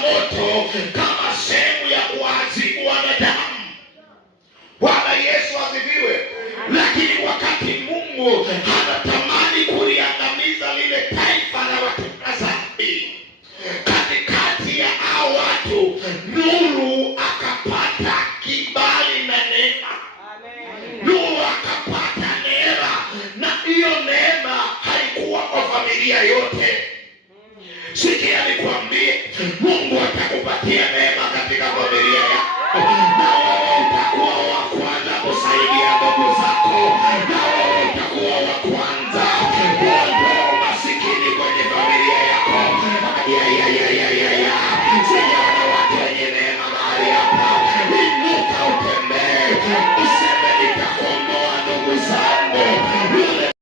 changamoto kama sehemu ya kuadhibu wanadamu. Bwana Yesu asifiwe. Lakini wakati Mungu anatamani kuliangamiza lile taifa la watenda dhambi, katikati ya hao watu nuru akapata kibali na neema. Nuru akapata neema, na hiyo neema haikuwa kwa familia yote. Sikia nikwambie, Mungu atakupatia neema katika familia yako, na wewe utakuwa wa kwanza kusaidia ndugu zako, na wewe utakuwa wa kwanza kuondoa masikini kwenye familia yako.